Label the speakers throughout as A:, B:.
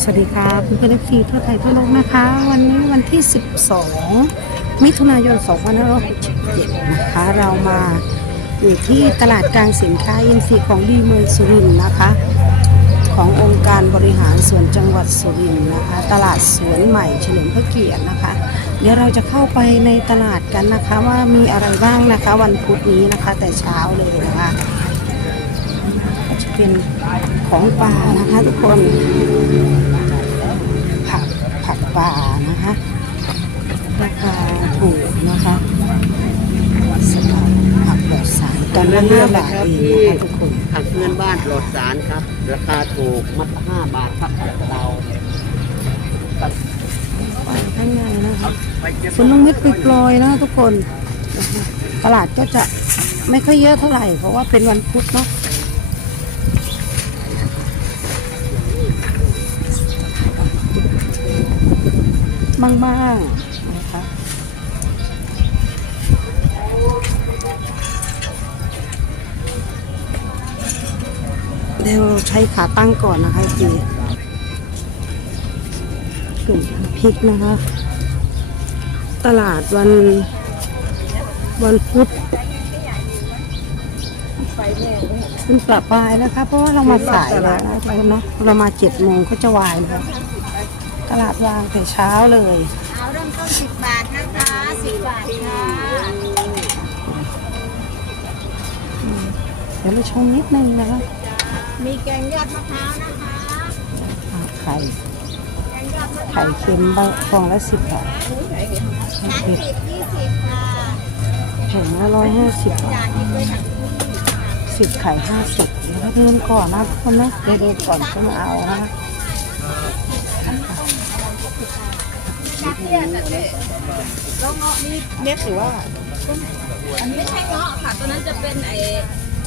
A: สวัสดีครับเพื่อนๆทีทั่วไทยทั่วโลกนะคะ วันนี้วันที่ 12 มิถุนายน 2567 นะคะ เรามาอยู่ที่ตลาดกลางสินค้าอินทรีย์ของดีเมืองสุรินทร์นะคะ ขององค์การบริหารส่วนจังหวัดสุรินทร์นะคะ ตลาดสวนใหม่เฉลิมพระเกียรตินะคะ เดี๋ยวเราจะเข้าไปในตลาดกันนะคะว่ามีอะไรบ้างนะคะ วันพุธนี้นะคะแต่เช้าเลยนะคะ เป็นของป่านะคะทุกคน ผักผักป่านะคะราคาถูกนะคะสำหรับผักปลอดสารตอนละห้าบาทเองนะคะทุกคน
B: ผักเงินบ้านปลอดสารครับ ราคาถูกมัดห้าบาทครับเตา
A: ข้างในนะคะฝนลงเม็ดปลอยๆนะทุกคนนะคะตลาดก็จะไม่ค่อยเยอะเท่าไหร่ เพราะว่าเป็นวันพุธเนาะ บ้างๆนะคะเดี๋ยวเราใช้ขาตั้งก่อนนะคะจีกลุ่มพริกนะคะ ตลาดวันวันพุธเป็นประปรายนะคะ เพราะว่าเรามาสายแล้วนะเนาะเรามาเจ็ดโมงก็จะวายแล้ว ตลาดวางแต่เช้าเลย
C: เอาเริ่มต้นสิบบาทนะคะสิบบาทค่ะ
A: เดี๋ยวเราชมนิดนึงนะคะ
C: มีแกงยอดมะพร้าวนะคะ
A: อ่าไข่
C: แกงยอดมะพร้าว
A: ไข่เค็มใบฟองละสิบบาท
C: สามสิบยี่สิบค่ะ
A: ถุงละร้อยห้าสิบบา
C: จา
A: ท
C: นนี้ด้วยค่ะ
A: สิบไข่ห้าสิบเดี๋ยวเราเดินก่อนนะทุกคนนะเดินๆก่อนก็มาเอานะคะ
C: แล้วเงาะนี่
A: เม็ดหรือว่า
C: อันนี้ไม่ใช่เงาะค่ะ ตัวนั้นจะเป็นไอ้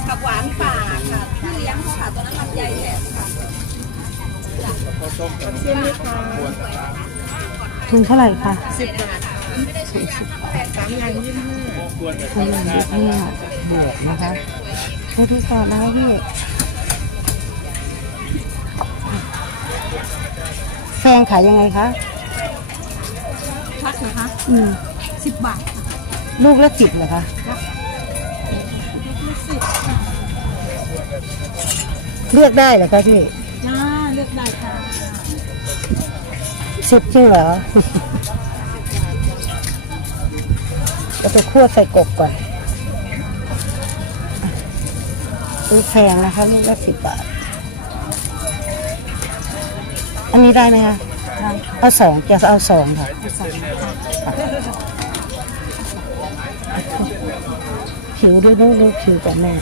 C: ผักหวานป่าค่ะที่เลี้ยงเขาค่ะ ตัวนั้นลำไยแหลมค่ะจ้ะเชื่อมไหมคะ
A: ถุงเท่าไหร่คะ
C: สิบบาทสิบบาทสามอย่างยี่สิบห้า
A: ถุงละยี่สิบห้าบวกนะคะไปดูก่อนะคะพี่แฟงขายยังไงคะ
C: พักนะคะ
A: อืม
C: สิบบาท
A: ลูกละสิบเหรอคะเลือกได้เหรอคะพี่
C: จ้าเลือกได้ค่ะ
A: สิบจริงเหรอ เราจะคั่วใส่กบก่อนดูแพงนะคะลูกละสิบบาท อันนี้ได้ไหมคะ เอาสองจะเอาสองค่ะผิวดูดูดูผิวก่อนแม่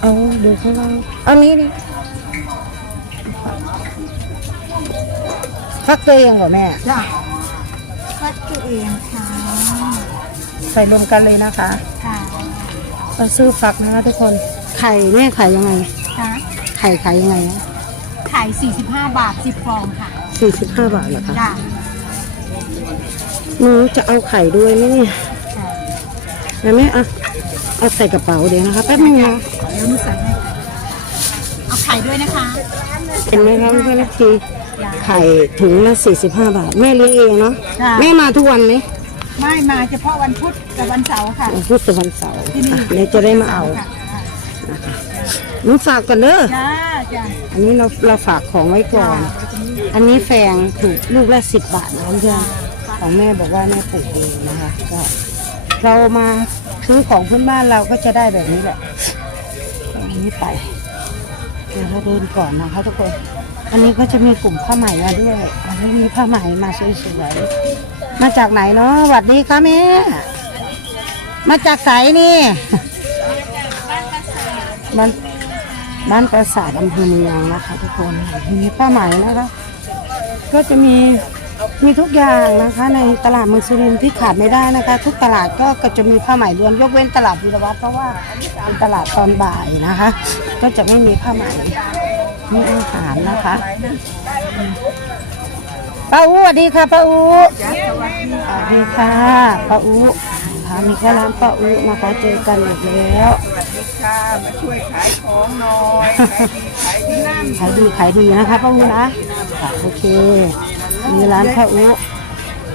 A: เอาดูข้างล่างเอานี้ดิพักตัวเองเหรอแม่
C: จ้าพัดตัวเองค่ะ
A: ใส่รวมกันเลยนะคะ
C: ค่ะ
A: เราซื้อฟักนะคะทุกคน ไข่แม่ขายยังไง
C: ค่ะ
A: ไข่ขายยังไง
C: ไข่45 บาท 10ฟองค่ะ
A: สี่สิบห้าบาทเหรอคะ
C: จ้า
A: หนูจะเอาไข่ด้วยไหมเนี่ยแล้วแม่เอาเอาใส่กระเป๋าเดี๋ยวนะคะแป๊บนึงนะ
C: เดี๋ยวหนูใส่ให้เอาไข่ด้วยนะคะ
A: เห็นไหมคะเพื่อนๆทีไข่ถุงละสี่สิบห้าบาท แม่เลี้ยงเองเนาะ
C: จ้ะ
A: แม่มาทุกวันไหม
C: ไม่มาเฉพาะวันพุธกับวันเสาร์ค่ะ
A: วันพุธกับวันเสาร์
C: ที่นี่
A: อะเดี๋ยวจะได้มาเอา
C: ค่ะ
A: ห นูฝากก่อนเด้อ
C: จ้าจ้า
A: อันนี้เราเราฝากของไว้ก่อน อันนี้แฟงถูกลูกละสิบบาทนะเพื่อนของแม่บอกว่าแม่ปลูกเองนะคะก็เรามาซื้อของพื้นบ้านเราก็จะได้แบบนี้แหละแบบนี้ไปเดี๋ยวเราเดินก่อนนะคะทุกคน อันนี้ก็จะมีกลุ่มผ้าไหมมาด้วยอันนี้มีผ้าไหมมาสวยๆมาจากไหนเนาะสวัสดีค่ะแม่มาจากไสนี่บ้าน บ้านปราสาทอำเภอเมืองนะคะทุกคนมีผ้าไหมนะคะ ก็จะมีมีทุกอย่างนะคะในตลาดเมืองสุรินทร์ที่ขาดไม่ได้นะคะ ทุกตลาดก็ก็จะมีผ้าไหมรวมยกเว้นตลาดวีรวัฒน์เพราะว่าเป็นตลาดตอนบ่ายนะคะ ก็จะไม่มีผ้าไหมมีอาหารนะคะป้าอูสวัสดีค่ะป้าอูสวัสดีค่ะป้าอูค่ะมีแค่ร้านป้าอูนะคะเจอกันอีกแล้วี
D: ค่ะ มาช่วยขายของหน่อยขายดีขายดี
A: ขายดีนะคะป้าอูนะค่โอเค มีร้านข้าวอุ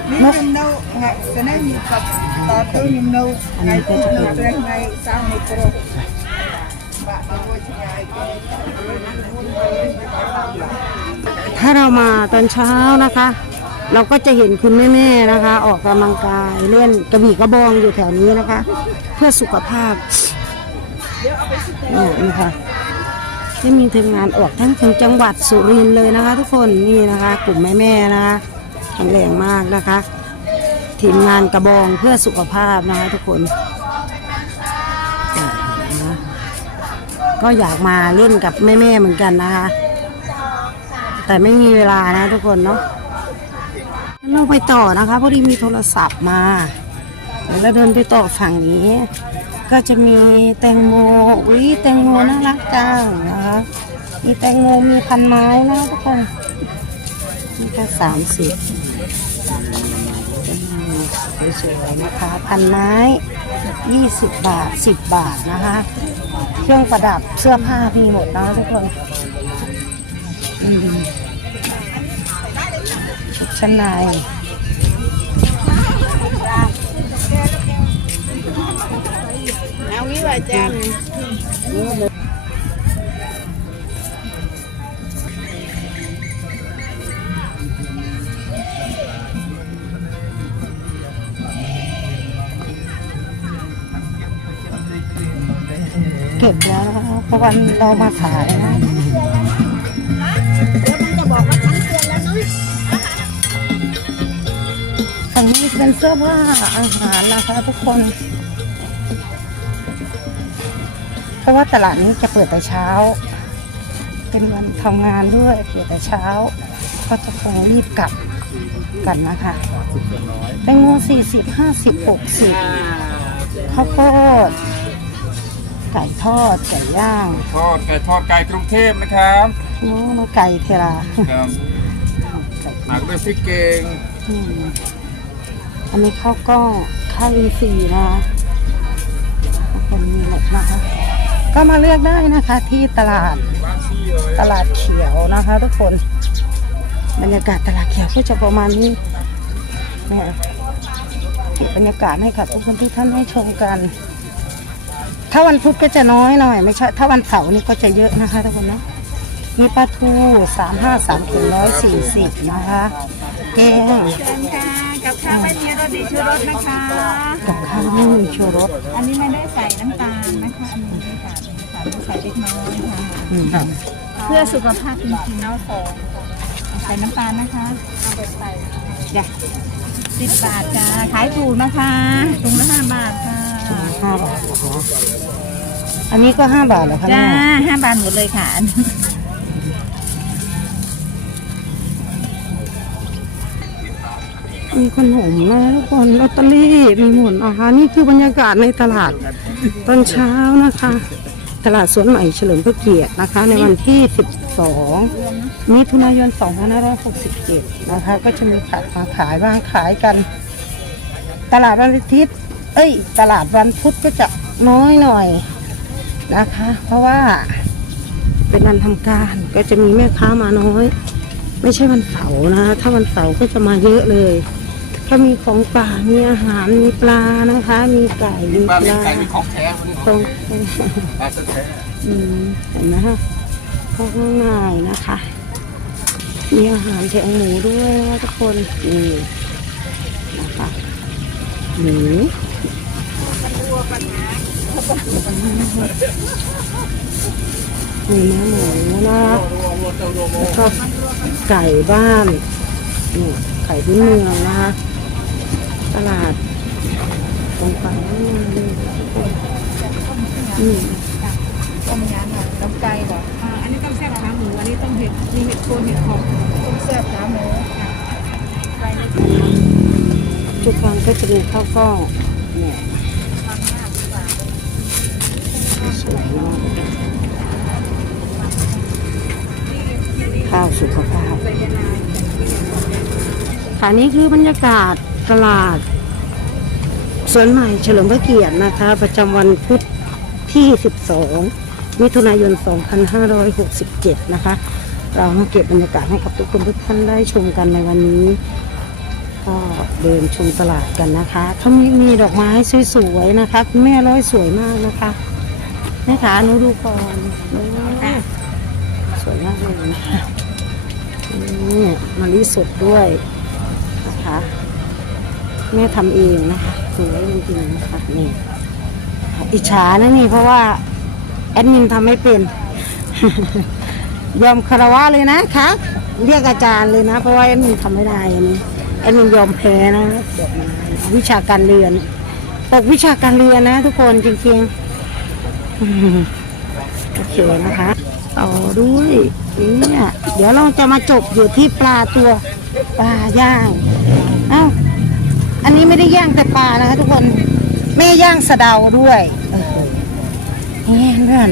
D: Nếu mình nấu ngày sẽ nấu nhiều cặp Tỏ tôi mình nấu ngày tôi nấu trên ngày sau
A: ถ้าเรามาตอนเช้านะคะ เราก็จะเห็นคุณแม่ๆนะคะ ออกกำลังกายเล่นกระบี่กระบองอยู่แถวนี้นะคะ เพื่อสุขภาพ นี่นะคะที่มีทีมงานออกทั้งถึงจังหวัดสุรินทร์เลยนะคะ ทุกคนนี่นะคะ กลุ่มแม่ๆนะคะแข็งแรงมากนะคะ ทีมงานกระบองเพื่อสุขภาพนะคะ ทุกคนก็อยากมาเล่นกับแม่ๆเหมือนกันนะคะ แต่ไม่มีเวลานะทุกคนเนาะงั้นเราไปต่อนะคะพอดีมีโทรศัพท์มาเดี๋ยวเดินไปต่อฝั่งนี้ ก็จะมีแตงโมอุ้ยแตงโมน่ารักจังนะคะมีแตงโมมีพันไม้นะทุกคนนี่ก็สามสิบสวยๆนะคะพันไม้ยี่สิบบาทสิบบาทนะคะ เครื่องประดับเสื้อผ้ามีหมดนะทุกคนอืมชุดชั้นใน
D: เอางี้ว่าจัง
A: เก็บแล้วนะคะเพราะวันเรามาขายนะ
C: เดี๋ยวมันจะบอกว่าฉันเตือนแล้วเนาะ
A: ฝั่งนี้เป็นเสื้อผ้าอาหารนะคะทุกคน เพราะว่าตลาดนี้จะเปิดแต่เช้า เป็นวันทำงานด้วยเปิดแต่เช้า ก็จะคงรีบกลับกันนะคะแตงโมสี่สิบห้าสิบหกสิบข้าวโพดไก่ทอดไก่ย่าง
E: ทอดไก่ทอดไก่กรุงเทพนะครับ
A: โอ้มาไก่เทรา
E: ครับหมักด้วยพริกเกง
A: อืมอันนี้ข้าวกล้องข้าวอินทรีย์นะคะทุกคนมีหมดนะคะ ก็มาเลือกได้นะคะที่ตลาดตลาดเขียวนะคะ ทุกคน บรรยากาศตลาดเขียวก็จะประมาณนี้เนี่ยเก็บบรรยากาศให้กับทุกคนทุกท่านให้ชมกัน ถ้าวันพุธก็จะน้อยหน่อย ไม่ใช่ถ้าวันเสาร์นี่ก็จะเยอะนะคะทุกคนนะมีปลาทูสามห้าสามถึงร้อยสี่สิบนะคะแกง
C: กับข้าวไม่มีรสดีชูรสนะคะ
A: กับข้าวไม่มีชูรส
C: อันนี้ไม่ได้ใส่น้ำตาลนะคะ อันนี้ไม่ค่ะใส่เล็กน้อยค่ะ
A: อืม
C: เพื่อสุขภาพจริงๆเนาะของใส่น้ำตาลนะคะเอาแบบใส่จ้ะสิบบาทจ้าขายถูกนะคะถุงละห้าบาทค่ะ
A: ห้าบาทนะคะอันนี้ก็ห้าบาทเหรอคะ
C: จ้า
A: แม่
C: ห้าบาทหมดเลยค่ะ
A: มีขนมนะทุกคนลอตเตอรี่มีหมดนะคะนี่คือบรรยากาศในตลาดตอนเช้านะคะ ตลาดสวนใหม่เฉลิมพระเกียรตินะคะ ในวันที่ 12 มิถุนายน 2567 นะคะ ก็จะมีผักมาขายบ้างขายกัน ตลาดวันอาทิตย์ เอ้ย ตลาดวันพุธก็จะน้อยหน่อยนะคะ เพราะว่าเป็นวันทำการก็จะมีแม่ค้ามาน้อย ไม่ใช่วันเสาร์นะ ถ้าวันเสาร์ก็จะมาเยอะเลย ก็มีของป่า มีอาหาร มีปลานะคะ มีไก่ มี
E: บ้าน
A: ป
E: มี
A: ลา
E: ไก่มีของแท้วันนี้
A: ตรง
E: ปลาแท้
A: อืมเห็นไหมคะพวกง่ายๆนะคะ มีอาหารแถงหมูด้วยนะคะทุกคนนี่นะคะหมูมีเนื้อหมูนะคะแล้วก็ไก่บ้านนี่ไก่พื้นเมืองนะคะ ตลาดตรงฝั่งนู้นนี่อืม
C: ต้มยำค่ะต้มไก่เหรออ่าอันนี้ต้มแซ่บขาหมู อันนี้ต้มเห็ด มีเห็ดโคนเห็ดหอมต้มแซ่บขาหมูค่ะไก่ใน
A: ทุกครั้งก็จะมีข้าวกล้องเนี่ยสวยมากข้าวสุขภาพค่ะนี่คือบรรยากาศ ตลาด สวนใหม่เฉลิมพระเกียรตินะคะ ประจำวันพุธที่ 12 มิถุนายน 2567 นะคะ เรามาเก็บบรรยากาศให้กับทุกคนทุกท่านได้ชมกันในวันนี้ ก็เดินชมตลาดกันนะคะเขามีมีดอกไม้สวยๆนะคะแม่ร้อยสวยมากนะคะแม่ขาหนูดูก่อนสวยมากเลยนะคะนี่มะลิสดด้วยนะคะ แม่ทำเองนะคะสวยจริงๆนะคะนี่อิจฉานะนี่เพราะว่าแอดมินทำไม่เป็น ยอมคารวะเลยนะคะเรียกอาจารย์เลยนะ เพราะว่าแอดมินทำไม่ได้อันนี้แอดมินยอมแพ้นะดอกไม้วิชาการเรียนตกวิชาการเรียนนะ ทุกคนจริงๆโอเคนะคะต่อด้วยเนี่ยเดี๋ยวเราจะมาจบอยู่ที่ปลาตัวปลาย่างเอ้า อันนี้ไม่ได้ย่างแต่ปลานะคะทุกคนแม่ย่างสะเดาด้วยเออนี่เพื่อน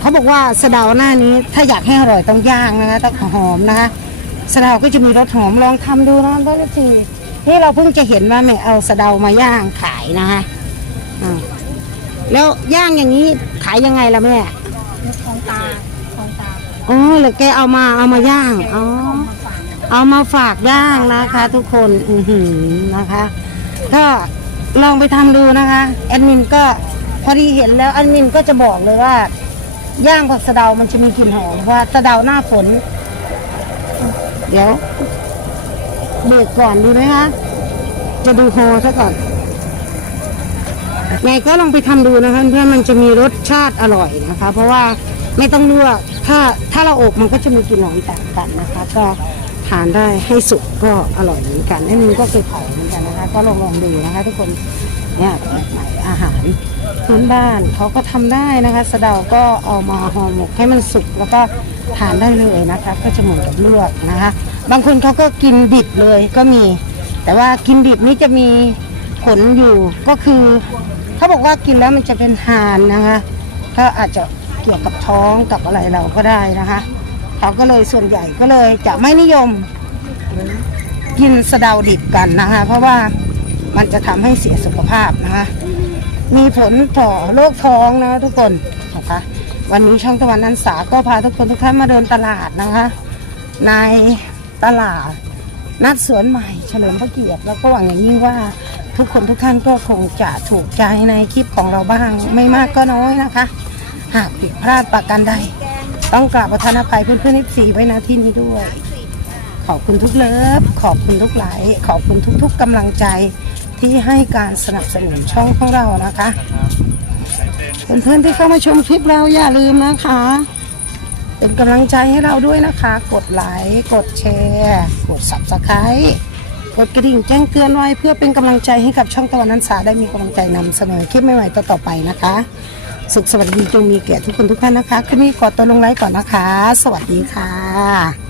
A: เขาบอกว่าสะเดาหน้านี้ ถ้าอยากให้อร่อยต้องย่างนะคะต้องหอมนะคะสะเดาก็จะมีรสหอมลองทำดูนะเพื่อนทีนี่เราเพิ่งจะเห็นว่าแม่เอาสะเดามาย่างขายนะคะอ่าแล้วย่างอย่างนี้ขายยังไงล่ะแม่
C: ของตาของตา
A: อ๋อหรือแกเอามาเอามาย่างอ๋อ เอามาฝากย่างนะคะ ทุกคนอือหือนะคะ ก็ลองไปทำดูนะคะแอดมินก็พอดีเห็นแล้วแอดมินก็จะบอกเลยว่า ย่างผักสะเดามันจะมีกลิ่นหอมเพราะว่าสะเดาหน้าฝน เดี๋ยวเบรกก่อนดีไหมคะ จะดูโฮซะก่อนไงก็ลองไปทำดูนะคะเพื่อนมันจะมีรสชาติอร่อยนะคะ เพราะว่าไม่ต้องลวกถ้าถ้าเราอบมันก็จะมีกลิ่นหอมต่างกันนะคะ ก็ ทานได้ให้สุกก็อร่อยเหมือนกันอันนี้ก็เคยเผาเหมือนกันนะคะ ก็ลองลองดูนะคะ ทุกคนเนี่ยอาหารพื้นบ้านเขาก็ทำได้นะคะสะเดาก็เอามาห่อหมกให้มันสุกแล้วก็ทานได้เลยนะคะ ก็จะเหมือนกับลวกนะคะ บางคนเขาก็กินดิบเลยก็มี แต่ว่ากินดิบนี่จะมีผลอยู่ก็คือเขาบอกว่ากินแล้วมันจะเป็นหานนะคะ ก็อาจจะเกี่ยวกับท้องกับอะไรเราก็ได้นะคะ เขาก็เลยส่วนใหญ่ก็เลยจะไม่นิยมกินสะเดาดิบกันนะคะ เพราะว่ามันจะทำให้เสียสุขภาพนะคะ มีผลต่อโรคท้องนะทุกคนนะคะวันนี้ช่องตะวันนันสาก็พาทุกคนทุกท่านมาเดินตลาดนะคะ ในตลาดนัดสวนใหม่เฉลิมพระเกียรติแล้วก็หวังอย่างยิ่งว่าทุกคนทุกท่านก็คงจะถูกใจในคลิปของเราบ้าง ไม่มากก็น้อยนะคะ หากผิดพลาดประการใด ต้องกราบประทานอภัยเพื่อนๆนิสีไว้นะที่นี้ด้วย ขอบคุณทุกเลิฟ ขอบคุณทุกไลค์ขอบคุณทุกๆกำลังใจที่ให้การสนับสนุนช่องของเรานะคะ เพื่อนๆที่เข้ามาชมคลิปเราอย่าลืมนะคะ เป็นกำลังใจให้เราด้วยนะคะ กดไลค์กดแชร์ กด subscribe กดกระดิ่งแจ้งเตือนไว้เพื่อเป็นกำลังใจให้กับช่องตะวันนันสาได้มีกำลังใจนำเสนอคลิปใหม่ๆต่อๆไปนะคะ สุขสวัสดีจงมีแก่ทุกคนทุกท่านนะคะคืนนี้ขอตัวลงไลฟ์ก่อนนะคะ สวัสดีค่ะ